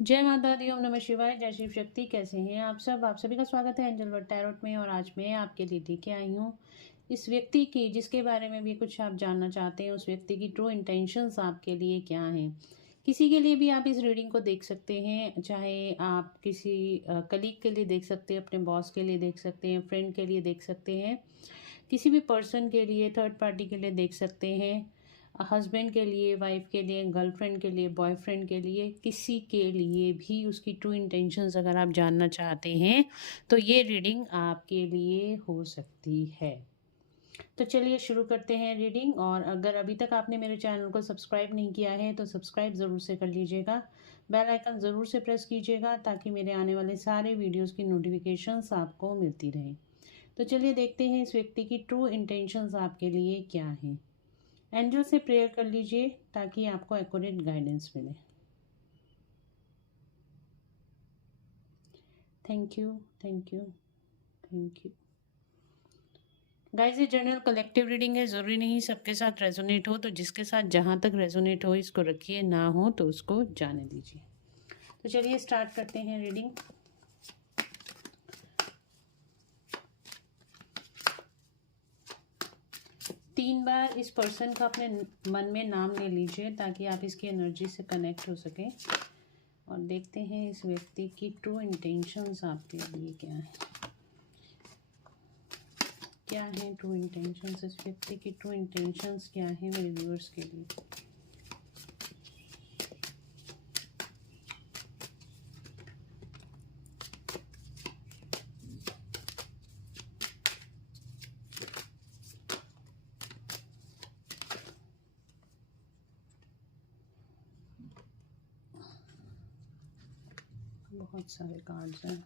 जय माता दी, ओम नमः शिवाय, जय शिव शक्ति। कैसे हैं आप सब? आप सभी का स्वागत है एंजल वर्ड टैरोट में। और आज मैं आपके लिए लेके आई हूँ इस व्यक्ति की, जिसके बारे में भी कुछ आप जानना चाहते हैं, उस व्यक्ति की ट्रू इंटेंशंस आपके लिए क्या हैं। किसी के लिए भी आप इस रीडिंग को देख सकते हैं, चाहे आप किसी कलीग के लिए देख सकते हैं, अपने बॉस के लिए देख सकते हैं, फ्रेंड के लिए देख सकते हैं, किसी भी पर्सन के लिए, थर्ड पार्टी के लिए देख सकते हैं, हस्बैंड के लिए, वाइफ के लिए, गर्लफ्रेंड के लिए, बॉयफ्रेंड के लिए, किसी के लिए भी उसकी ट्रू इंटेंशंस अगर आप जानना चाहते हैं तो ये रीडिंग आपके लिए हो सकती है। तो चलिए शुरू करते हैं रीडिंग। और अगर अभी तक आपने मेरे चैनल को सब्सक्राइब नहीं किया है तो सब्सक्राइब ज़रूर से कर लीजिएगा, बेल आइकन ज़रूर से प्रेस कीजिएगा ताकि मेरे आने वाले सारे वीडियोस की नोटिफिकेशंस आपको मिलती रहें। तो चलिए देखते हैं इस व्यक्ति की ट्रू इंटेंशंस आपके लिए क्या हैं। एंजल से प्रेयर कर लीजिए ताकि आपको एक्यूरेट गाइडेंस मिले। Thank you, thank you, thank you. Guys, ये जनरल कलेक्टिव रीडिंग है, ज़रूरी नहीं सबके साथ रेजोनेट हो, तो जिसके साथ जहाँ तक रेजोनेट हो इसको रखिए, ना हो तो उसको जाने दीजिए। तो चलिए स्टार्ट करते हैं रीडिंग। तीन बार इस पर्सन का अपने मन में नाम ले लीजिए ताकि आप इसकी एनर्जी से कनेक्ट हो सकें। और देखते हैं इस व्यक्ति की ट्रू इंटेंशंस आपके लिए क्या है। क्या है ट्रू इंटेंशंस, इस व्यक्ति की ट्रू इंटेंशंस क्या है मेरे व्यूअर्स के लिए। बहुत सारे कार्ड्स हैं।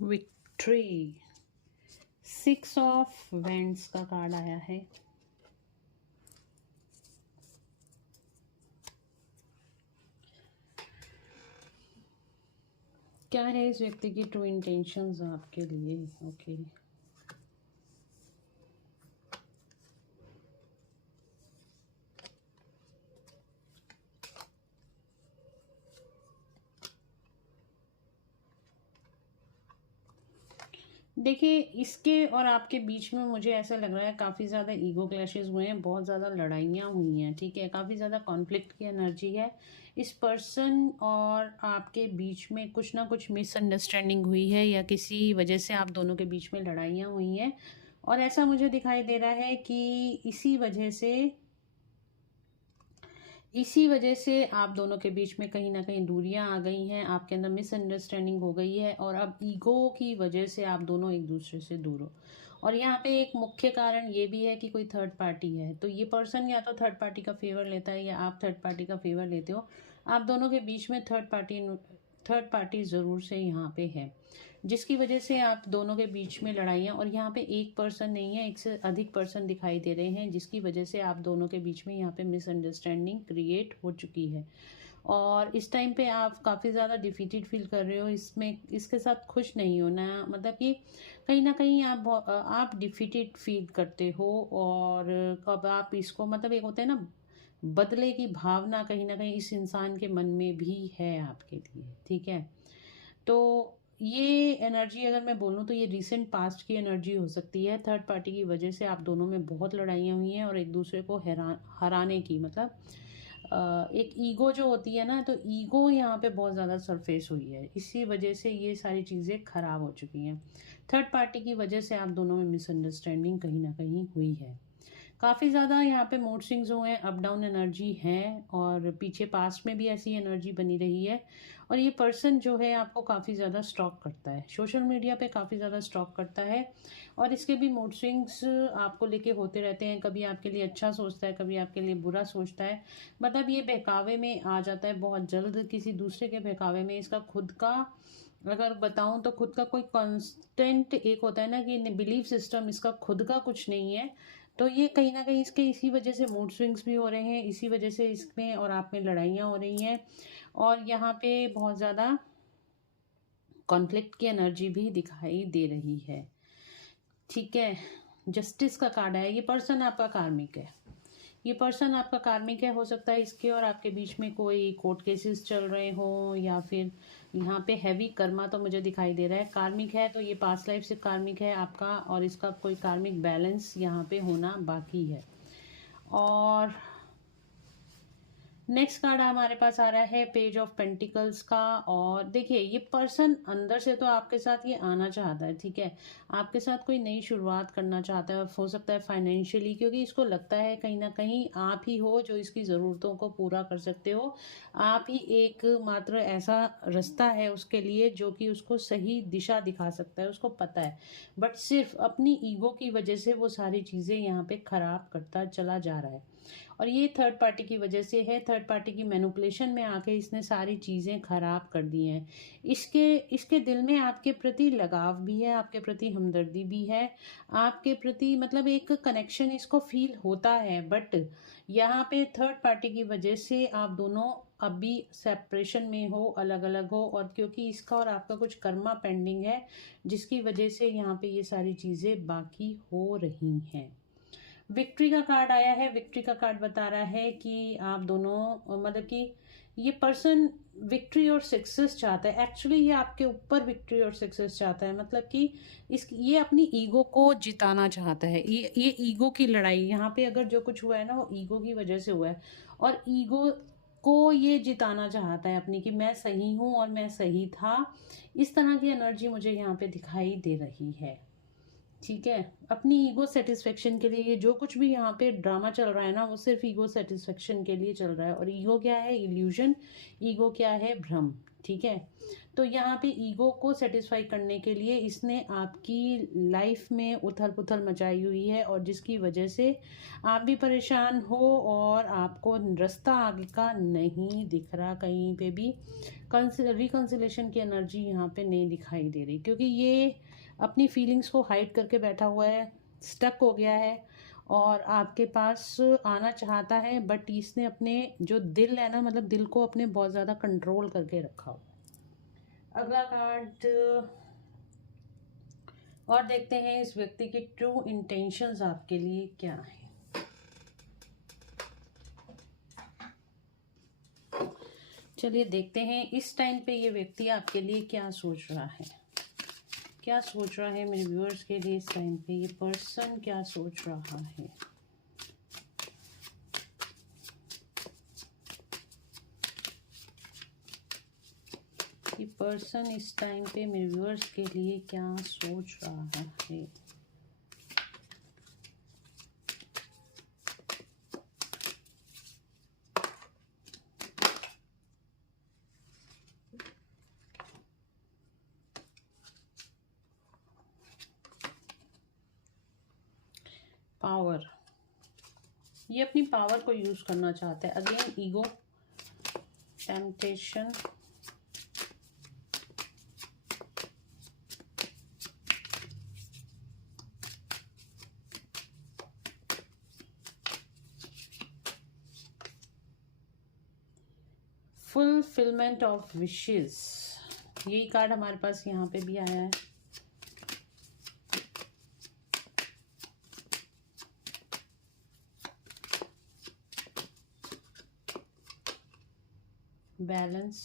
विक्ट्री, 6 ऑफ वेंड्स का कार्ड आया है। क्या है इस व्यक्ति की ट्रू इंटेंशंस आपके लिए। ओके, देखिए इसके और आपके बीच में मुझे ऐसा लग रहा है काफ़ी ज़्यादा ईगो क्लैशेस हुए हैं, बहुत ज़्यादा लड़ाइयाँ हुई हैं, ठीक है, काफ़ी ज़्यादा कॉन्फ्लिक्ट की एनर्जी है। इस पर्सन और आपके बीच में कुछ ना कुछ मिसअंडरस्टैंडिंग हुई है या किसी वजह से आप दोनों के बीच में लड़ाइयाँ हुई हैं। और ऐसा मुझे दिखाई दे रहा है कि इसी वजह से आप दोनों के बीच में कहीं ना कहीं दूरियां आ गई हैं, आपके अंदर मिसअंडरस्टैंडिंग हो गई है और अब ईगो की वजह से आप दोनों एक दूसरे से दूर हो। और यहाँ पे एक मुख्य कारण ये भी है कि कोई थर्ड पार्टी है, तो ये पर्सन या तो थर्ड पार्टी का फेवर लेता है या आप थर्ड पार्टी का फेवर लेते हो। आप दोनों के बीच में थर्ड पार्टी ज़रूर से यहाँ पे है, जिसकी वजह से आप दोनों के बीच में लड़ाइयाँ, और यहाँ पे एक पर्सन नहीं है, एक से अधिक पर्सन दिखाई दे रहे हैं, जिसकी वजह से आप दोनों के बीच में यहाँ पे मिसअंडरस्टैंडिंग क्रिएट हो चुकी है। और इस टाइम पे आप काफ़ी ज़्यादा डिफीटेड फील कर रहे हो, इसमें इसके साथ खुश नहीं हो ना, मतलब कि कहीं ना कहीं आप डिफीटेड फील करते हो। और कब आप इसको, मतलब एक होता है ना, बदले की भावना कहीं ना कहीं इस इंसान के मन में भी है आपके लिए, ठीक है। तो ये एनर्जी अगर मैं बोलूँ तो ये रीसेंट पास्ट की एनर्जी हो सकती है। थर्ड पार्टी की वजह से आप दोनों में बहुत लड़ाइयाँ हुई हैं और एक दूसरे को हराने की, मतलब एक ईगो जो होती है ना, तो ईगो यहाँ पे बहुत ज़्यादा सरफेस हुई है, इसी वजह से ये सारी चीज़ें खराब हो चुकी हैं। थर्ड पार्टी की वजह से आप दोनों में मिसअंडरस्टैंडिंग कहीं ना कहीं हुई है। काफ़ी ज़्यादा यहाँ पे मूड स्विंग्स हुए हैं, अप डाउन एनर्जी है, और पीछे पास्ट में भी ऐसी एनर्जी बनी रही है। और ये पर्सन जो है आपको काफ़ी ज़्यादा स्टॉक करता है, सोशल मीडिया पे काफ़ी ज़्यादा स्टॉक करता है, और इसके भी मूड स्विंग्स आपको लेके होते रहते हैं। कभी आपके लिए अच्छा सोचता है, कभी आपके लिए बुरा सोचता है। मतलब ये बहकावे में आ जाता है बहुत जल्द, किसी दूसरे के बहकावे में। इसका खुद का अगर बताऊं तो खुद का कोई कांस्टेंट एक होता है ना कि बिलीफ सिस्टम, इसका खुद का कुछ नहीं है। तो ये कहीं ना कहीं इसके इसी वजह से मूड स्विंग्स भी हो रहे हैं, इसी वजह से इसमें और आप में लड़ाइयाँ हो रही हैं, और यहाँ पे बहुत ज़्यादा कॉन्फ्लिक्ट की एनर्जी भी दिखाई दे रही है। ठीक है, जस्टिस का कार्ड है। ये पर्सन आपका कार्मिक है, ये पर्सन आपका कार्मिक है। हो सकता है इसके और आपके बीच में कोई कोर्ट केसेस चल रहे हो, या फिर यहाँ पे हैवी कर्मा तो मुझे दिखाई दे रहा है। कार्मिक है तो ये पास्ट लाइफ से कार्मिक है आपका, और इसका कोई कार्मिक बैलेंस यहाँ पे होना बाकी है। और नेक्स्ट कार्ड हमारे पास आ रहा है पेज ऑफ पेंटिकल्स का। और देखिए, ये पर्सन अंदर से तो आपके साथ ये आना चाहता है, ठीक है, आपके साथ कोई नई शुरुआत करना चाहता है। हो सकता है फाइनेंशियली, क्योंकि इसको लगता है कहीं ना कहीं आप ही हो जो इसकी ज़रूरतों को पूरा कर सकते हो। आप ही एक मात्र ऐसा रास्ता है उसके लिए जो कि उसको सही दिशा दिखा सकता है, उसको पता है। बट सिर्फ अपनी ईगो की वजह से वो सारी चीज़ें यहाँ पे ख़राब करता चला जा रहा है, और ये थर्ड पार्टी की वजह से है। थर्ड पार्टी की मैनिपुलेशन में आके इसने सारी चीज़ें खराब कर दी हैं। इसके दिल में आपके प्रति लगाव भी है, आपके प्रति हमदर्दी भी है, आपके प्रति मतलब एक कनेक्शन इसको फील होता है। बट यहाँ पे थर्ड पार्टी की वजह से आप दोनों अभी सेपरेशन में हो, अलग अलग हो, और क्योंकि इसका और आपका कुछ कर्मा पेंडिंग है, जिसकी वजह से यहाँ पे ये सारी चीज़ें बाकी हो रही हैं। विक्ट्री का कार्ड आया है। विक्ट्री का कार्ड बता रहा है कि आप दोनों मतलब कि ये पर्सन विक्ट्री और सक्सेस चाहता है। एक्चुअली ये आपके ऊपर विक्ट्री और सक्सेस चाहता है, मतलब कि ये अपनी ईगो को जिताना चाहता है। ये ईगो की लड़ाई यहाँ पे अगर जो कुछ हुआ है ना, वो ईगो की वजह से हुआ है, और ईगो को ये जिताना चाहता है अपनी, कि मैं सही हूँ और मैं सही था। इस तरह की एनर्जी मुझे यहाँ पे दिखाई दे रही है। ठीक है, अपनी ईगो सेटिस्फेक्शन के लिए ये जो कुछ भी यहाँ पे ड्रामा चल रहा है ना, वो सिर्फ ईगो सेटिस्फेक्शन के लिए चल रहा है। और ईगो क्या है? इल्यूजन। ईगो क्या है? भ्रम। ठीक है, तो यहाँ पे ईगो को सेटिस्फाई करने के लिए इसने आपकी लाइफ में उथल पुथल मचाई हुई है, और जिसकी वजह से आप भी परेशान हो, और आपको रास्ता आगे का नहीं दिख रहा कहीं पे भी। रिकन्सिलेशन की एनर्जी यहाँ पे नहीं दिखाई दे रही, क्योंकि ये अपनी फीलिंग्स को हाइड करके बैठा हुआ है, स्टक हो गया है, और आपके पास आना चाहता है। बट इसने अपने जो दिल है ना, मतलब दिल को अपने बहुत ज़्यादा कंट्रोल करके रखा हुआ है। अगला कार्ड और देखते हैं इस व्यक्ति की ट्रू इंटेंशंस आपके लिए क्या है। चलिए देखते हैं इस टाइम पे ये व्यक्ति आपके लिए क्या सोच रहा है। क्या सोच रहा है मेरे व्यूअर्स के लिए इस टाइम पे? ये पर्सन क्या सोच रहा है? ये पर्सन इस टाइम पे मेरे व्यूअर्स के लिए क्या सोच रहा है? पावर। ये अपनी पावर को यूज करना चाहता है। Again ego, temptation, fulfilment of wishes. यही कार्ड हमारे पास यहाँ पे भी आया है। बैलेंस,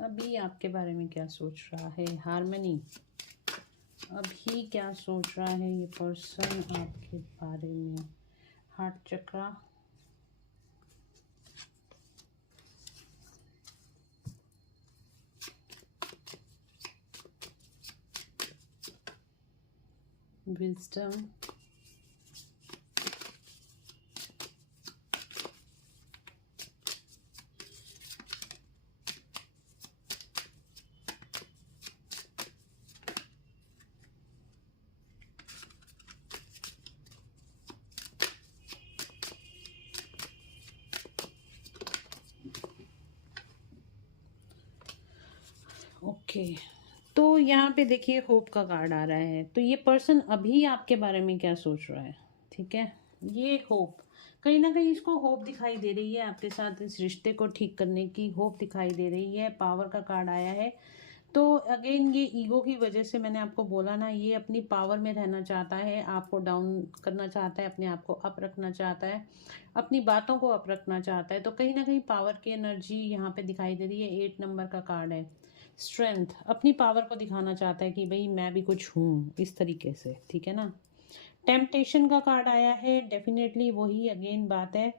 अभी आपके बारे में क्या सोच रहा है? हार्मनी। अभी क्या सोच रहा है ये पर्सन आपके बारे में? हार्ट चक्रा, विजडम, ओके। तो यहाँ पे देखिए होप का कार्ड आ रहा है। तो ये पर्सन अभी आपके बारे में क्या सोच रहा है, ठीक है। ये होप, कहीं ना कहीं इसको होप दिखाई दे रही है आपके साथ इस रिश्ते को ठीक करने की होप दिखाई दे रही है। पावर का कार्ड आया है। तो अगेन ये ईगो की वजह से मैंने आपको बोला ना, ये अपनी पावर में रहना चाहता है, आपको डाउन करना चाहता है, अपने आप को अप रखना चाहता है, अपनी बातों को अप रखना चाहता है। तो कहीं ना कहीं पावर की एनर्जी यहाँ पे दिखाई दे रही है। 8 नंबर का कार्ड है। स्ट्रेंथ, अपनी पावर को दिखाना चाहता है कि भाई मैं भी कुछ हूँ, इस तरीके से, ठीक है ना। टेम्पटेशन का कार्ड आया है। डेफिनेटली वही अगेन बात है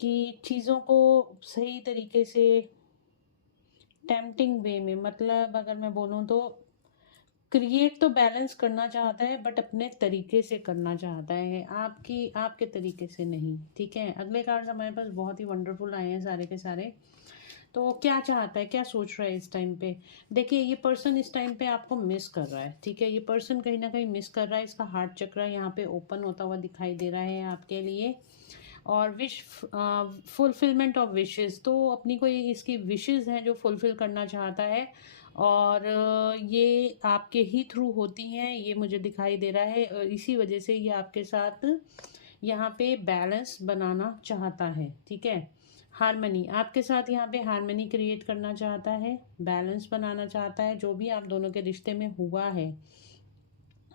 कि चीज़ों को सही तरीके से टेम्पटिंग वे में, मतलब अगर मैं बोलूँ तो क्रिएट तो बैलेंस करना चाहता है बट अपने तरीके से करना चाहता है, आपके तरीके से नहीं, ठीक है। अगले कार्ड्स हमारे पास बहुत ही वंडरफुल आए हैं सारे के सारे। तो क्या चाहता है, क्या सोच रहा है इस टाइम पे। देखिए ये पर्सन इस टाइम पे आपको मिस कर रहा है, ठीक है। ये पर्सन कहीं ना कहीं मिस कर रहा है। इसका हार्ट चक्र यहाँ पे ओपन होता हुआ दिखाई दे रहा है आपके लिए। और विश, फुलफिलमेंट ऑफ विशेस, तो अपनी कोई इसकी विशेस हैं जो फुलफिल करना चाहता है। और ये आपके ही थ्रू होती हैं, ये मुझे दिखाई दे रहा है। और इसी वजह से ये आपके साथ यहाँ पे बैलेंस बनाना चाहता है, ठीक है। हारमनी, आपके साथ यहाँ पे हारमनी क्रिएट करना चाहता है, बैलेंस बनाना चाहता है। जो भी आप दोनों के रिश्ते में हुआ है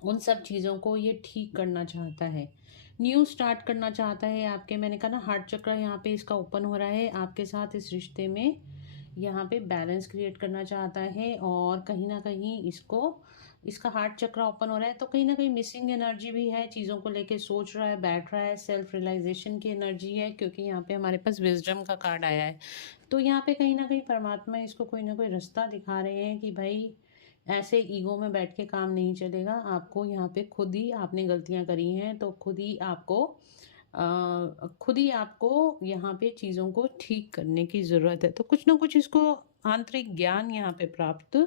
उन सब चीज़ों को ये ठीक करना चाहता है। न्यू स्टार्ट करना चाहता है आपके, मैंने कहा ना हार्ट चक्र यहाँ पे इसका ओपन हो रहा है आपके साथ इस रिश्ते में। यहाँ पे बैलेंस क्रिएट करना चाहता है और कहीं ना कहीं इसका हार्ट चक्र ओपन हो रहा है। तो कहीं ना कहीं मिसिंग एनर्जी भी है, चीज़ों को लेके सोच रहा है, बैठ रहा है, सेल्फ रियलाइजेशन की एनर्जी है, क्योंकि यहाँ पे हमारे पास विजडम का कार्ड आया है। तो यहाँ पे कहीं ना कहीं परमात्मा इसको कोई ना कोई रास्ता दिखा रहे हैं कि भाई ऐसे ईगो में बैठ के काम नहीं चलेगा। आपको यहाँ पे खुद ही आपने गलतियाँ करी हैं, तो खुद ही आपको यहाँ पे चीज़ों को ठीक करने की ज़रूरत है। तो कुछ ना कुछ इसको आंतरिक ज्ञान यहाँ पे प्राप्त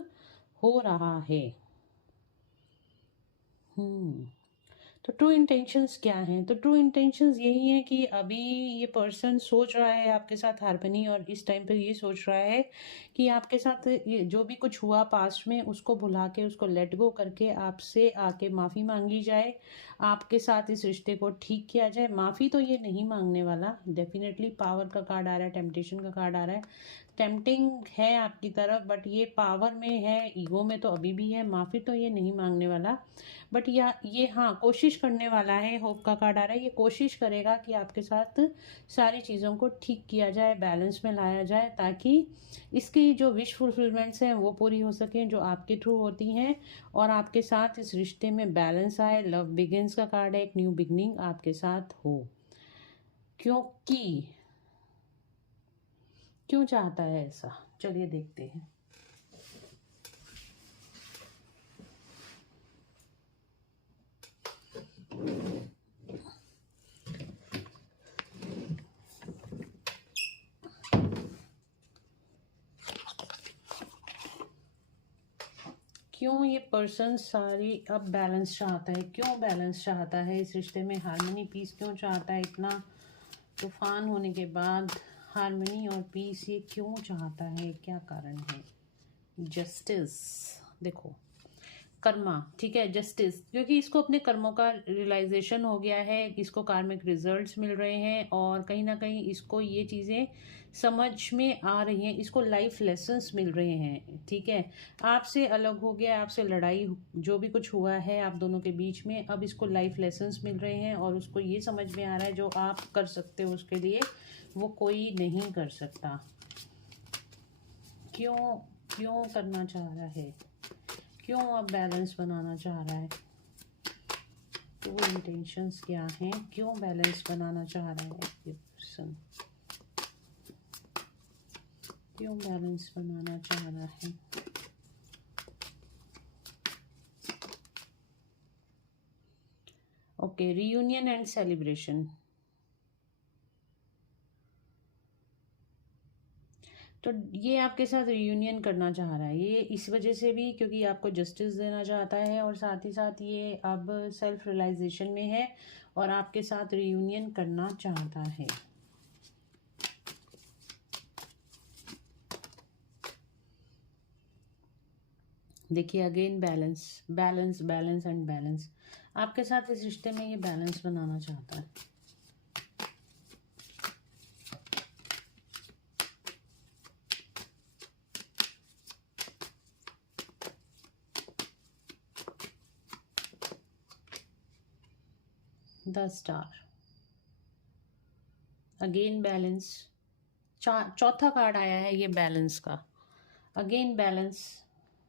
हो रहा है। तो ट्रू इंटेंशंस क्या हैं। तो ट्रू इंटेंशंस यही है कि अभी ये पर्सन सोच रहा है आपके साथ हारमनी, और इस टाइम पे ये सोच रहा है कि आपके साथ ये जो भी कुछ हुआ पास्ट में उसको भुला के, उसको लेट गो करके आपसे आके माफ़ी मांगी जाए, आपके साथ इस रिश्ते को ठीक किया जाए। माफ़ी तो ये नहीं मांगने वाला। डेफिनेटली पावर का कार्ड आ रहा है, टेम्पटेशन का कार्ड आ रहा है। टेम्पटिंग है आपकी तरफ बट ये पावर में है, ईगो में तो अभी भी है। माफ़ी तो ये नहीं मांगने वाला बट ये हाँ कोशिश करने वाला है। होप का कार्ड आ रहा है, ये कोशिश करेगा कि आपके साथ सारी चीज़ों को ठीक किया जाए, बैलेंस में लाया जाए, ताकि इसकी जो विश फुलफिलमेंट्स हैं वो पूरी हो सकें जो आपके थ्रू होती हैं, और आपके साथ इस रिश्ते में बैलेंस आए। लव बिगिंस का कार्ड है, एक न्यू बिगनिंग आपके साथ हो। क्यों चाहता है ऐसा, चलिए देखते हैं। क्यों ये पर्सन सारी अब बैलेंस चाहता है, क्यों बैलेंस चाहता है इस रिश्ते में, हार्मनी पीस क्यों चाहता है। इतना तूफान होने के बाद हार्मनी और पीस ये क्यों चाहता है, क्या कारण है। जस्टिस, देखो कर्मा, ठीक है, जस्टिस, क्योंकि इसको अपने कर्मों का रियलाइजेशन हो गया है, इसको कार्मिक रिजल्ट्स मिल रहे हैं, और कहीं ना कहीं इसको ये चीज़ें समझ में आ रही हैं, इसको लाइफ लेसन्स मिल रहे हैं, ठीक है। आपसे अलग हो गया, आपसे लड़ाई जो भी कुछ हुआ है आप दोनों के बीच में, अब इसको लाइफ लेसन्स मिल रहे हैं, और उसको ये समझ में आ रहा है जो आप कर सकते हो उसके लिए वो कोई नहीं कर सकता। क्यों क्यों करना चाह रहा है, क्यों अब बैलेंस बनाना चाह रहा है, तो वो इंटेंशंस क्या हैं, क्यों बैलेंस बनाना चाह रहा है ये पर्सन, क्यों बैलेंस बनाना चाह रहा है। Okay, reunion and celebration. तो ये आपके साथ रियूनियन करना चाह रहा है, ये इस वजह से भी क्योंकि आपको जस्टिस देना चाहता है, और साथ ही साथ ये अब सेल्फ रियलाइजेशन में है और आपके साथ रियूनियन करना चाहता है। देखिए again balance balance balance and balance, आपके साथ इस रिश्ते में ये बैलेंस बनाना चाहता है। द स्टार, अगेन बैलेंस, चौथा कार्ड आया है ये बैलेंस का। अगेन बैलेंस,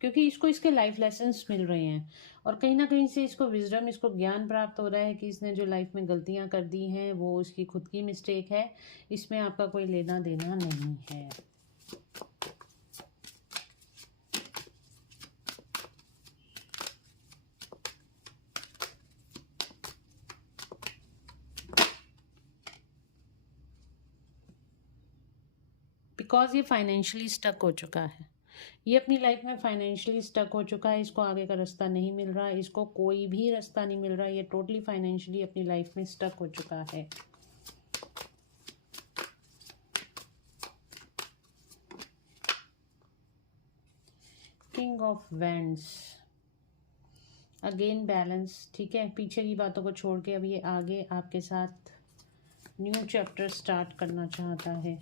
क्योंकि इसको इसके लाइफ लेसन्स मिल रहे हैं और कहीं ना कहीं से इसको विजडम, इसको ज्ञान प्राप्त हो रहा है कि इसने जो लाइफ में गलतियां कर दी हैं वो उसकी खुद की मिस्टेक है, इसमें आपका कोई लेना देना नहीं है। बिकॉज ये फाइनेंशियली स्टक हो चुका है, ये अपनी लाइफ में फाइनेंशियली स्टक हो चुका है, इसको आगे का रास्ता नहीं मिल रहा, इसको कोई भी रास्ता नहीं मिल रहा, ये टोटली फाइनेंशियली अपनी लाइफ में स्टक हो चुका है। King of wands, again balance, ठीक है, पीछे की बातों को छोड़ के अब ये आगे आपके साथ न्यू चैप्टर स्टार्ट करना चाहता है।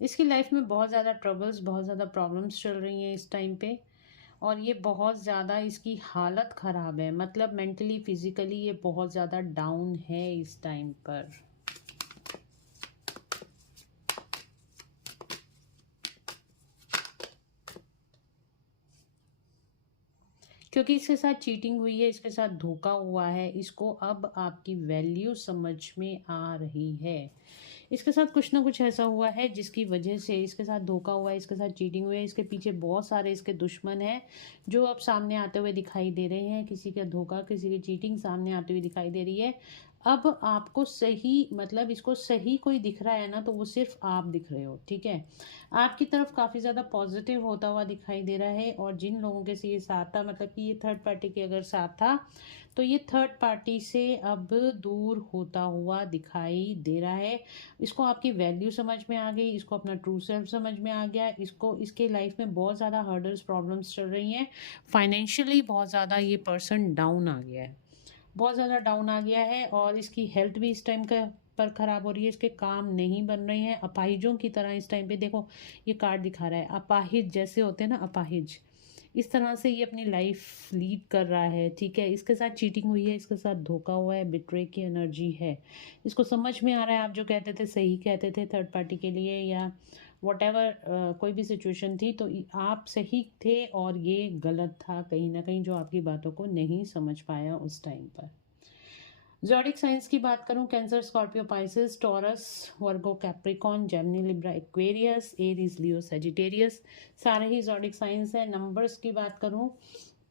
इसकी लाइफ में बहुत ज़्यादा ट्रबल्स, बहुत ज़्यादा प्रॉब्लम्स चल रही हैं इस टाइम पे, और ये बहुत ज़्यादा इसकी हालत ख़राब है, मतलब मेंटली फिजिकली ये बहुत ज़्यादा डाउन है इस टाइम पर। क्योंकि इसके साथ चीटिंग हुई है, इसके साथ धोखा हुआ है, इसको अब आपकी वैल्यू समझ में आ रही है। इसके साथ कुछ ना कुछ ऐसा हुआ है जिसकी वजह से इसके साथ धोखा हुआ है, इसके साथ चीटिंग हुई है, इसके पीछे बहुत सारे इसके दुश्मन हैं जो अब सामने आते हुए दिखाई दे रहे हैं। किसी का धोखा, किसी की चीटिंग सामने आती हुई दिखाई दे रही है। अब आपको सही, मतलब इसको सही कोई दिख रहा है ना, तो वो सिर्फ आप दिख रहे हो, ठीक है। आपकी तरफ काफ़ी ज़्यादा पॉजिटिव होता हुआ दिखाई दे रहा है, और जिन लोगों के से ये साथ था, मतलब कि ये थर्ड पार्टी के अगर साथ था, तो ये थर्ड पार्टी से अब दूर होता हुआ दिखाई दे रहा है। इसको आपकी वैल्यू समझ में आ गई, इसको अपना ट्रू सेल्फ समझ में आ गया, इसको इसके लाइफ में बहुत ज़्यादा हर्डल्स, प्रॉब्लम्स चल रही हैं, फाइनेंशियली बहुत ज़्यादा ये पर्सन डाउन आ गया है, बहुत ज़्यादा डाउन आ गया है, और इसकी हेल्थ भी इस टाइम का पर ख़राब हो रही है, इसके काम नहीं बन रहे हैं, अपाहिजों की तरह इस टाइम पे। देखो ये कार्ड दिखा रहा है, अपाहिज जैसे होते हैं ना, अपाहिज, इस तरह से ये अपनी लाइफ लीड कर रहा है, ठीक है। इसके साथ चीटिंग हुई है, इसके साथ धोखा हुआ है, बिट्रे की एनर्जी है, इसको समझ में आ रहा है आप जो कहते थे सही कहते थे थर्ड पार्टी के लिए, या वॉटेवर कोई भी सिचुएशन थी, तो आप सही थे और ये गलत था कहीं ना कहीं, जो आपकी बातों को नहीं समझ पाया उस टाइम पर। ज़ोडिक साइंस की बात करूं, cancer, Scorpio, Pisces, Taurus, Virgo, Capricorn, Gemini, Libra, Aquarius, Aries, Leo, Sagittarius, सारे ही ज़ोडिक साइंस है। नंबर्स की बात करूं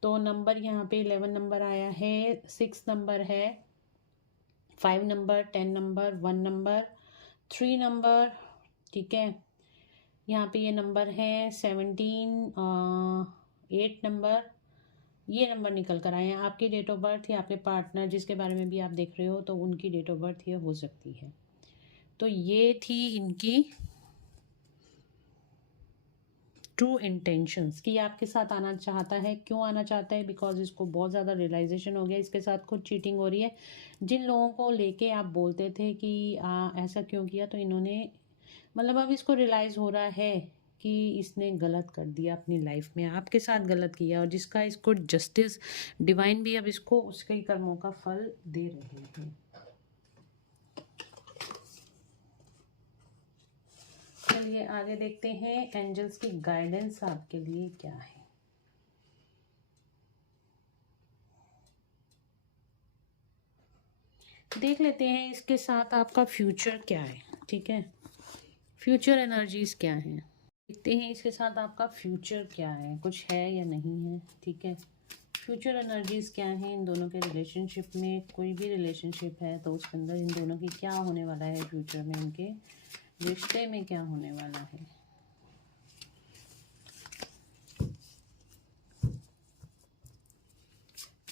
तो नंबर यहाँ पे 11 नंबर आया है, 6 नंबर है, 5 नंबर, 10 नंबर, 1 नंबर, 3 नंबर, ठीक है। यहाँ पे ये नंबर है 17, 8 नंबर, ये नंबर निकल कर आए हैं। आपकी डेट ऑफ बर्थ या आपके पार्टनर जिसके बारे में भी आप देख रहे हो, तो उनकी डेट ऑफ बर्थ ये हो सकती है। तो ये थी इनकी ट्रू इंटेंशंस कि आपके साथ आना चाहता है। क्यों आना चाहता है? बिकॉज इसको बहुत ज़्यादा रियलाइजेशन हो गया, इसके साथ खुद चीटिंग हो रही है। जिन लोगों को लेके आप बोलते थे कि ऐसा क्यों किया, तो इन्होंने, मतलब अब इसको रियलाइज़ हो रहा है कि इसने गलत कर दिया अपनी लाइफ में, आपके साथ गलत किया, और जिसका इसको जस्टिस डिवाइन भी अब इसको उसके ही कर्मों का फल दे रहे हैं। चलिए आगे देखते हैं एंजल्स की गाइडेंस आपके लिए क्या है। देख लेते हैं इसके साथ आपका फ्यूचर क्या है, ठीक है। फ्यूचर एनर्जीज क्या हैं, देखते हैं इसके साथ आपका फ्यूचर क्या है, कुछ है या नहीं है। ठीक है, फ्यूचर एनर्जीज क्या हैं इन दोनों के रिलेशनशिप में। कोई भी रिलेशनशिप है तो उसके अंदर इन दोनों की क्या होने वाला है, फ्यूचर में इनके रिश्ते में क्या होने वाला है।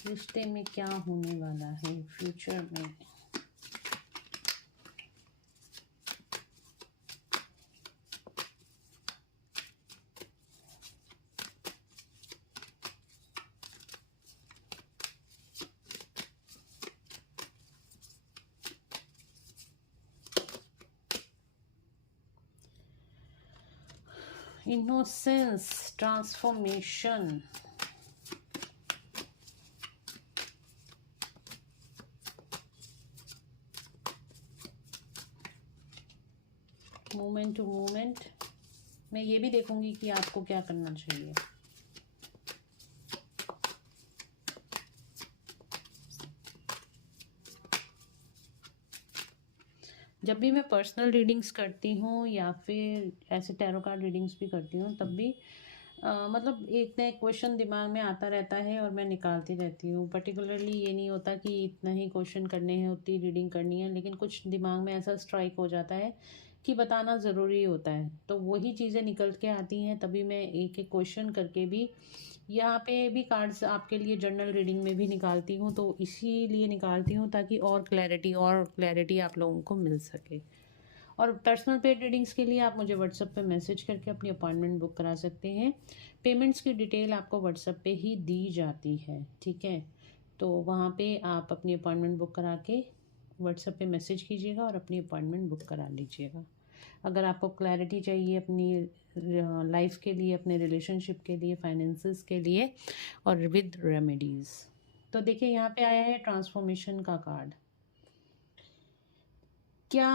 रिश्ते में क्या होने वाला है फ्यूचर में। Innocence, transformation, moment to moment. मैं ये भी देखूंगी कि आपको क्या करना चाहिए। जब भी मैं पर्सनल रीडिंग्स करती हूँ या फिर ऐसे टैरो कार्ड रीडिंग्स भी करती हूँ, तब भी मतलब एक ना एक क्वेश्चन दिमाग में आता रहता है और मैं निकालती रहती हूँ। पर्टिकुलरली ये नहीं होता कि इतना ही क्वेश्चन करने हैं, उतनी रीडिंग करनी है, लेकिन कुछ दिमाग में ऐसा स्ट्राइक हो जाता है कि बताना ज़रूरी होता है, तो वही चीज़ें निकल के आती हैं। तभी मैं एक एक क्वेश्चन करके भी यहाँ पे भी कार्ड्स आपके लिए जर्नल रीडिंग में भी निकालती हूँ, तो इसीलिए निकालती हूँ ताकि और क्लैरिटी आप लोगों को मिल सके। और पर्सनल पेड रीडिंग्स के लिए आप मुझे व्हाट्सएप पे मैसेज करके अपनी अपॉइंटमेंट बुक करा सकते हैं। पेमेंट्स की डिटेल आपको व्हाट्सएप पे ही दी जाती है। ठीक है, तो वहाँ पे आप अपनी अपॉइंटमेंट बुक करा के व्हाट्सएप पे मैसेज कीजिएगा और अपनी अपॉइंटमेंट बुक करा लीजिएगा। अगर आपको क्लैरिटी चाहिए अपनी लाइफ के लिए, अपने रिलेशनशिप के लिए, फाइनेंसेस के लिए और विद रेमेडीज़। तो देखिए यहाँ पे आया है ट्रांसफॉर्मेशन का कार्ड। क्या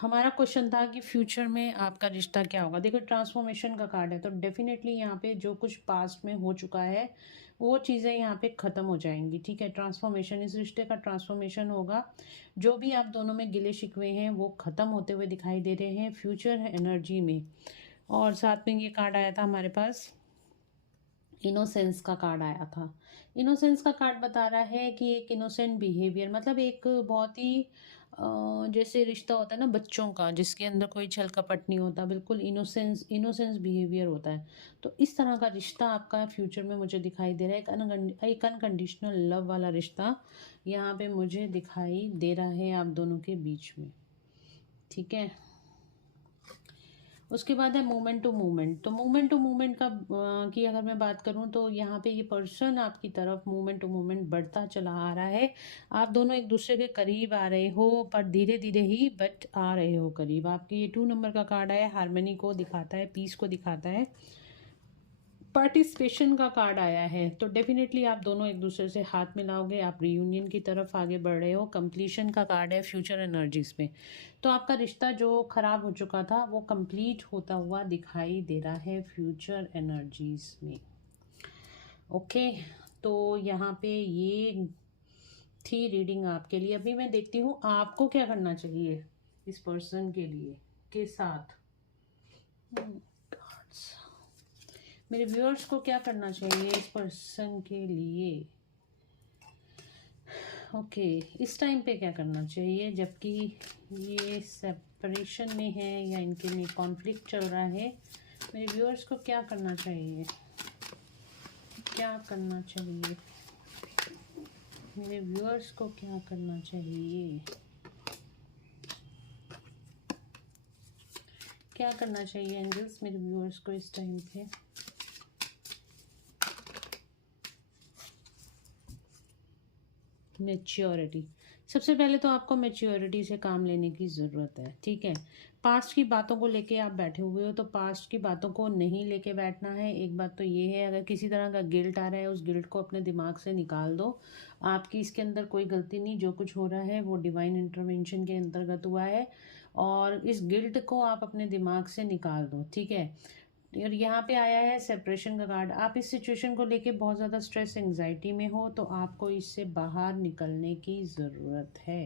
हमारा क्वेश्चन था कि फ्यूचर में आपका रिश्ता क्या होगा। देखो ट्रांसफॉर्मेशन का कार्ड है, तो डेफिनेटली यहाँ पे जो कुछ पास्ट में हो चुका है वो चीज़ें यहाँ पे ख़त्म हो जाएंगी। ठीक है, ट्रांसफॉर्मेशन, इस रिश्ते का ट्रांसफॉर्मेशन होगा। जो भी आप दोनों में गिले शिकवे हैं वो ख़त्म होते हुए दिखाई दे रहे हैं फ्यूचर एनर्जी में। और साथ में ये कार्ड आया था हमारे पास, इनोसेंस का कार्ड आया था। इनोसेंस का कार्ड बता रहा है कि एक इनोसेंट बिहेवियर, मतलब एक बहुत ही जैसे रिश्ता होता है ना बच्चों का, जिसके अंदर कोई छल कपट नहीं होता, बिल्कुल इनोसेंस बिहेवियर होता है। तो इस तरह का रिश्ता आपका फ्यूचर में मुझे दिखाई दे रहा है। एक अनकंडीशनल लव वाला रिश्ता यहाँ पे मुझे दिखाई दे रहा है आप दोनों के बीच में। ठीक है, उसके बाद है मोमेंट टू मोमेंट। तो मोमेंट टू मोमेंट का की अगर मैं बात करूं तो यहाँ पे ये पर्सन आपकी तरफ मोमेंट टू मोमेंट बढ़ता चला आ रहा है। आप दोनों एक दूसरे के करीब आ रहे हो, पर धीरे धीरे ही बट आ रहे हो करीब। आपके ये 2 नंबर का कार्ड है, हार्मनी को दिखाता है, पीस को दिखाता है, पार्टिसिपेशन का कार्ड आया है। तो डेफिनेटली आप दोनों एक दूसरे से हाथ मिलाओगे, आप रियूनियन की तरफ आगे बढ़ रहे हो। कंप्लीशन का कार्ड है फ्यूचर एनर्जीज में। तो आपका रिश्ता जो खराब हो चुका था वो कंप्लीट होता हुआ दिखाई दे रहा है फ्यूचर एनर्जीज में। ओके, तो यहाँ पे ये थी रीडिंग आपके लिए। अभी मैं देखती हूँ आपको क्या करना चाहिए इस पर्सन के लिए के साथ। मेरे व्यूअर्स को क्या करना चाहिए इस पर्सन के लिए। ओके, इस टाइम पे क्या करना चाहिए जबकि ये सेपरेशन में है या इनके में कॉन्फ्लिक्ट चल रहा है। मेरे व्यूअर्स को क्या करना चाहिए, क्या करना चाहिए, मेरे व्यूअर्स को क्या करना चाहिए, क्या करना चाहिए एंजल्स मेरे व्यूअर्स को इस टाइम पे। मैच्योरिटी, सबसे पहले तो आपको मैच्योरिटी से काम लेने की ज़रूरत है। ठीक है, पास्ट की बातों को लेके आप बैठे हुए हो तो पास्ट की बातों को नहीं लेके बैठना है। एक बात तो ये है, अगर किसी तरह का गिल्ट आ रहा है उस गिल्ट को अपने दिमाग से निकाल दो। आपकी इसके अंदर कोई गलती नहीं, जो कुछ हो रहा है वो डिवाइन इंटरवेंशन के अंतर्गत हुआ है और इस गिल्ट को आप अपने दिमाग से निकाल दो। ठीक है, और यहाँ पे आया है सेपरेशन का कार्ड। आप इस सिचुएशन को लेके बहुत ज़्यादा स्ट्रेस एंजाइटी में हो, तो आपको इससे बाहर निकलने की ज़रूरत है।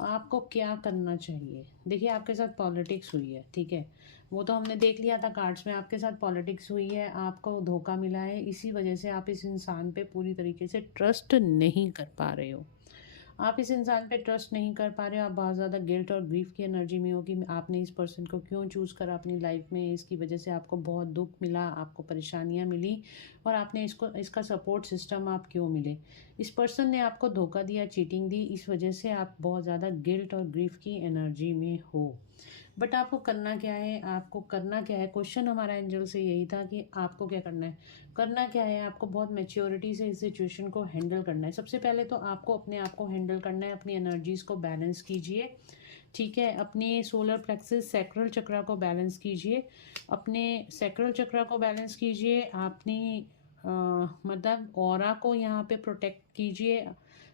आपको क्या करना चाहिए। देखिए आपके साथ पॉलिटिक्स हुई है, ठीक है, वो तो हमने देख लिया था कार्ड्स में। आपके साथ पॉलिटिक्स हुई है, आपको धोखा मिला है, इसी वजह से आप इस इंसान पे पूरी तरीके से ट्रस्ट नहीं कर पा रहे हो। आप इस इंसान पे ट्रस्ट नहीं कर पा रहे हो। आप बहुत ज़्यादा गिल्ट और ग्रीफ की एनर्जी में हो कि आपने इस पर्सन को क्यों चूज़ करा अपनी लाइफ में। इसकी वजह से आपको बहुत दुख मिला, आपको परेशानियां मिली, और आपने इसका सपोर्ट सिस्टम आप क्यों मिले। इस पर्सन ने आपको धोखा दिया, चीटिंग दी, इस वजह से आप बहुत ज़्यादा गिल्ट और ग्रीफ की एनर्जी में हो। बट आपको करना क्या है, आपको करना क्या है, क्वेश्चन हमारा एंजल से यही था कि आपको क्या करना है। करना क्या है, आपको बहुत मैच्योरिटी से इस सिचुएशन को हैंडल करना है। सबसे पहले तो आपको अपने आप को हैंडल करना है, अपनी एनर्जीज को बैलेंस कीजिए, ठीक है। अपने सोलर प्लेक्सस सैक्रल चक्रा को बैलेंस कीजिए, अपने सैक्रल चक्रा को बैलेंस कीजिए, अपनी मतलब ऑरा को यहाँ पे प्रोटेक्ट कीजिए।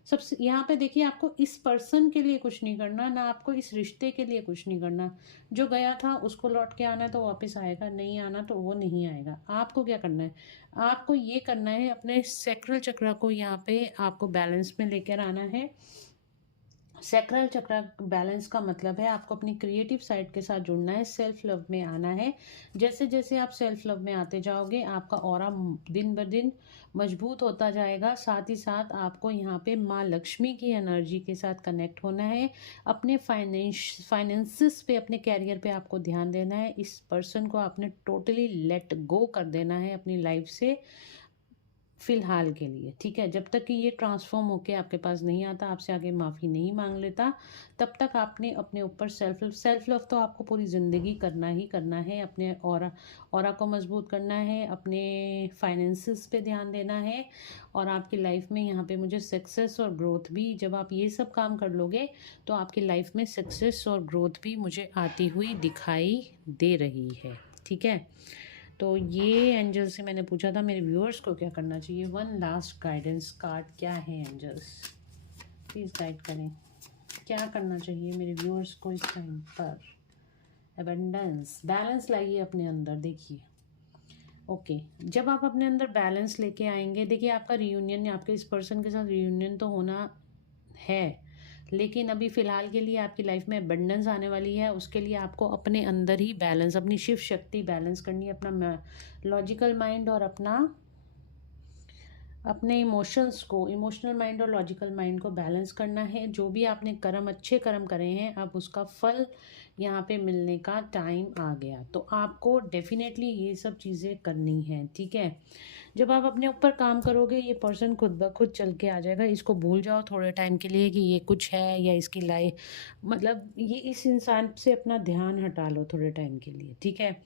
सबसे यहाँ पे देखिए, आपको इस पर्सन के लिए कुछ नहीं करना, ना आपको इस रिश्ते के लिए कुछ नहीं करना। जो गया था उसको लौट के आना है तो वापस आएगा, नहीं आना तो वो नहीं आएगा। आपको क्या करना है, आपको ये करना है, अपने सैक्रल चक्र को यहाँ पे आपको बैलेंस में लेकर आना है। सैक्रल चक्र बैलेंस का मतलब है आपको अपनी क्रिएटिव साइड के साथ जुड़ना है, सेल्फ लव में आना है। जैसे जैसे आप सेल्फ लव में आते जाओगे, आपका ऑरा दिन ब दिन मजबूत होता जाएगा। साथ ही साथ आपको यहाँ पे माँ लक्ष्मी की एनर्जी के साथ कनेक्ट होना है। अपने फाइनेंसिस पे, अपने कैरियर पे आपको ध्यान देना है। इस पर्सन को आपने टोटली लेट गो कर देना है अपनी लाइफ से फ़िलहाल के लिए, ठीक है। जब तक कि ये ट्रांसफॉर्म होके आपके पास नहीं आता, आपसे आगे माफ़ी नहीं मांग लेता, तब तक आपने अपने ऊपर सेल्फ लव तो आपको पूरी ज़िंदगी करना ही करना है। अपने ऑरा को मजबूत करना है, अपने फाइनेंसिस पे ध्यान देना है, और आपकी लाइफ में यहाँ पे मुझे सक्सेस और ग्रोथ भी, जब आप ये सब काम कर लोगे तो आपकी लाइफ में सक्सेस और ग्रोथ भी मुझे आती हुई दिखाई दे रही है, ठीक है। तो ये एंजल से मैंने पूछा था मेरे व्यूअर्स को क्या करना चाहिए। वन लास्ट गाइडेंस कार्ड क्या है एंजल्स, प्लीज़ गाइड करें, क्या करना चाहिए मेरे व्यूअर्स को इस टाइम पर। एबंडेंस, बैलेंस लाइए अपने अंदर। देखिए ओके, जब आप अपने अंदर बैलेंस लेके आएंगे, देखिए आपका रियूनियन, आपके इस पर्सन के साथ रियूनियन तो होना है, लेकिन अभी फ़िलहाल के लिए आपकी लाइफ में अबंडेंस आने वाली है। उसके लिए आपको अपने अंदर ही बैलेंस, अपनी शिव शक्ति बैलेंस करनी है, अपना लॉजिकल माइंड और अपने इमोशनल माइंड और लॉजिकल माइंड को बैलेंस करना है। जो भी आपने अच्छे कर्म करे हैं, अब उसका फल यहाँ पे मिलने का टाइम आ गया, तो आपको डेफिनेटली ये सब चीज़ें करनी है, ठीक है। जब आप अपने ऊपर काम करोगे, ये पर्सन खुद ब खुद चल के आ जाएगा। इसको भूल जाओ थोड़े टाइम के लिए कि ये कुछ है, या इसकी लाइफ, मतलब ये इस इंसान से अपना ध्यान हटा लो थोड़े टाइम के लिए, ठीक है।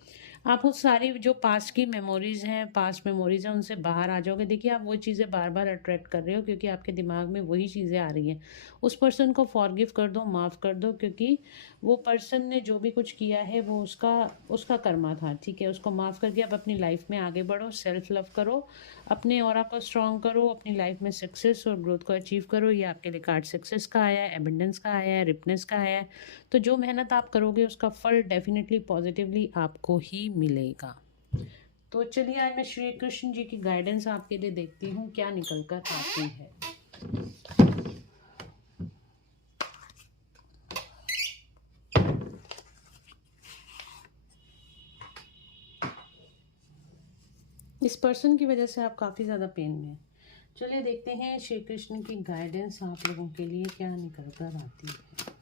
आप उस सारी जो पास्ट मेमोरीज़ हैं, उनसे बाहर आ जाओगे। देखिए आप वो चीज़ें बार बार अट्रैक्ट कर रहे हो क्योंकि आपके दिमाग में वही चीज़ें आ रही हैं। उस पर्सन को फॉरगिव कर दो, माफ़ कर दो, क्योंकि वो पर्सन ने जो भी कुछ किया है वो उसका कर्मा था, ठीक है। उसको माफ़ करके अब अपनी लाइफ में आगे बढ़ो, सेल्फ लव करो, अपने ऑरा को स्ट्रॉन्ग करो, अपनी लाइफ में सक्सेस और ग्रोथ को अचीव करो। ये आपके लिए कार्ड सक्सेस का आया है, एबंडेंस का आया है, रिपनेस का आया है। तो जो मेहनत आप करोगे उसका फल डेफिनेटली पॉजिटिवली आपको ही मिलेगा। तो चलिए आज मैं श्री कृष्ण जी की गाइडेंस आपके लिए देखती हूँ क्या निकल कर आती है। इस पर्सन की वजह से आप काफ़ी ज़्यादा पेन में हैं। चलिए देखते हैं श्री कृष्ण की गाइडेंस आप लोगों के लिए क्या निकल कर आती है।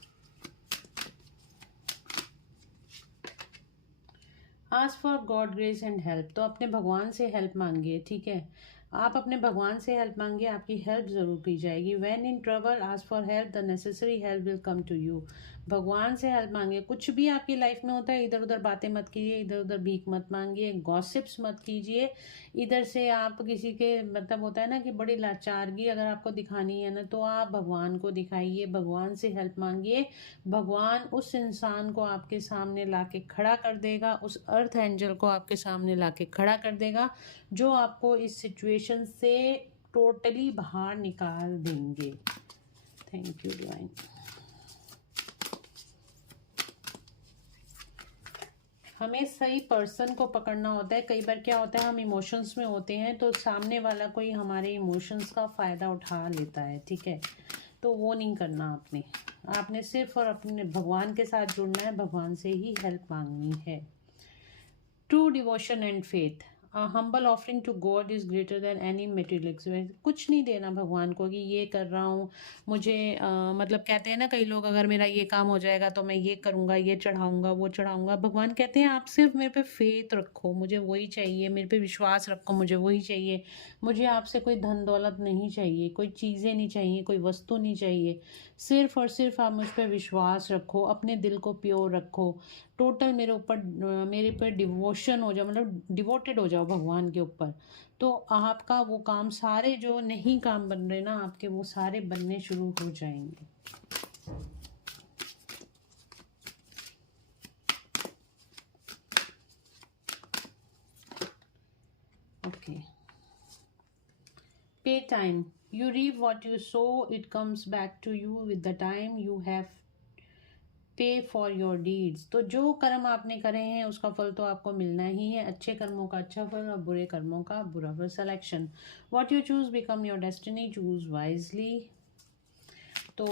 Ask for God grace and help, तो अपने भगवान से हेल्प मांगिए, ठीक है। आप अपने भगवान से हेल्प मांगिए, आपकी हेल्प ज़रूर की जाएगी। When in trouble ask for help, the necessary help will come to you. भगवान से हेल्प मांगिए। कुछ भी आपकी लाइफ में होता है, इधर उधर बातें मत कीजिए, इधर उधर भीख मत मांगिए, गॉसिप्स मत कीजिए। इधर से आप किसी के, मतलब होता है ना कि बड़ी लाचारगी अगर आपको दिखानी है ना, तो आप भगवान को दिखाइए, भगवान से हेल्प मांगिए। भगवान उस इंसान को आपके सामने ला के खड़ा कर देगा, उस अर्थ एंजल को आपके सामने ला के खड़ा कर देगा, जो आपको इस सिचुएशन से टोटली बाहर निकाल देंगे। Thank you divine. हमें सही पर्सन को पकड़ना होता है। कई बार क्या होता है, हम इमोशंस में होते हैं तो सामने वाला कोई हमारे इमोशंस का फ़ायदा उठा लेता है, ठीक है। तो वो नहीं करना आपने। आपने सिर्फ और अपने भगवान के साथ जुड़ना है, भगवान से ही हेल्प मांगनी है। True devotion and faith, humble offering to God is greater than any material. कुछ नहीं देना भगवान को कि ये कर रहा हूँ मुझे मतलब कहते हैं ना कई लोग, अगर मेरा ये काम हो जाएगा तो मैं ये करूँगा, ये चढ़ाऊँगा, वो चढ़ाऊँगा। भगवान कहते हैं आप सिर्फ मेरे पे फेथ रखो, मुझे वही चाहिए, मेरे पे विश्वास रखो, मुझे वही चाहिए। मुझे आपसे कोई धन दौलत नहीं चाहिए, कोई चीज़ें नहीं चाहिए, कोई वस्तु नहीं चाहिए। सिर्फ और सिर्फ आप मुझ पर विश्वास रखो, अपने दिल को प्योर रखो, टोटल मेरे पर डिवोशन हो जाओ, मतलब डिवोटेड हो जाओ भगवान के ऊपर। तो आपका वो काम, सारे जो नहीं काम बन रहे ना आपके, वो सारे बनने शुरू हो जाएंगे। ओके। पे time, you reap what you sow, it comes back to you with the time you have पे फॉर योर डीड्स। तो जो कर्म आपने करे हैं उसका फल तो आपको मिलना ही है, अच्छे कर्मों का अच्छा फल और बुरे कर्मों का बुरा फल। Selection, what you choose become your destiny, choose wisely. तो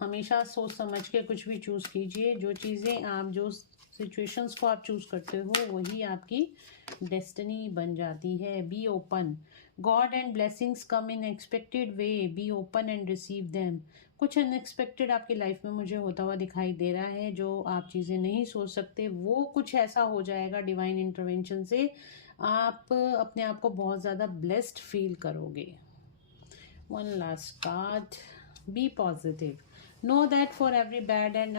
हमेशा सोच समझ के कुछ भी चूज़ कीजिए। जो चीज़ें आप, जो सिचुएशंस को आप चूज़ करते हो वही आपकी डेस्टिनी बन जाती है। Be open, God and blessings come in expected way, be open and receive them. कुछ अनएक्सपेक्टेड आपकी लाइफ में मुझे होता हुआ दिखाई दे रहा है, जो आप चीज़ें नहीं सोच सकते वो कुछ ऐसा हो जाएगा डिवाइन इंटरवेंशन से, आप अपने आप को बहुत ज़्यादा ब्लेस्ड फील करोगे। One last card, be positive, know that for every bad and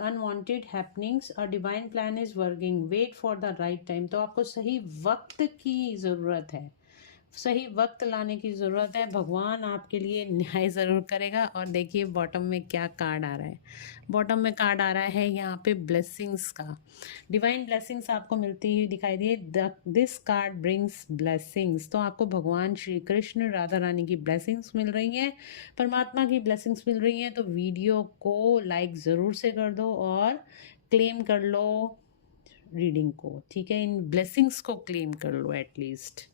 unwanted happenings a divine plan is working, wait for the right time। तो आपको सही वक्त की ज़रूरत है, सही वक्त लाने की ज़रूरत है, भगवान आपके लिए न्याय ज़रूर करेगा। और देखिए बॉटम में क्या कार्ड आ रहा है, बॉटम में कार्ड आ रहा है यहाँ पे ब्लेसिंग्स का। डिवाइन ब्लेसिंग्स आपको मिलती हुई दिखाई दी, दिस कार्ड ब्रिंग्स ब्लेसिंग्स। तो आपको भगवान श्री कृष्ण राधा रानी की ब्लेसिंग्स मिल रही हैं, परमात्मा की ब्लेसिंग्स मिल रही हैं। तो वीडियो को लाइक ज़रूर से कर दो और क्लेम कर लो रीडिंग को, ठीक है, इन ब्लेसिंग्स को क्लेम कर लो एटलीस्ट।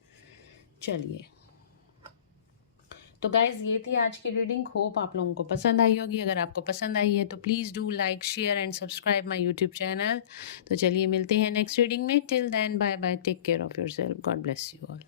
चलिए, तो गाइज ये थी आज की रीडिंग, होप आप लोगों को पसंद आई होगी। अगर आपको पसंद आई है तो please do like, share and subscribe my YouTube channel. तो चलिए मिलते हैं नेक्स्ट रीडिंग में, till then bye bye, take care of yourself, God bless you all.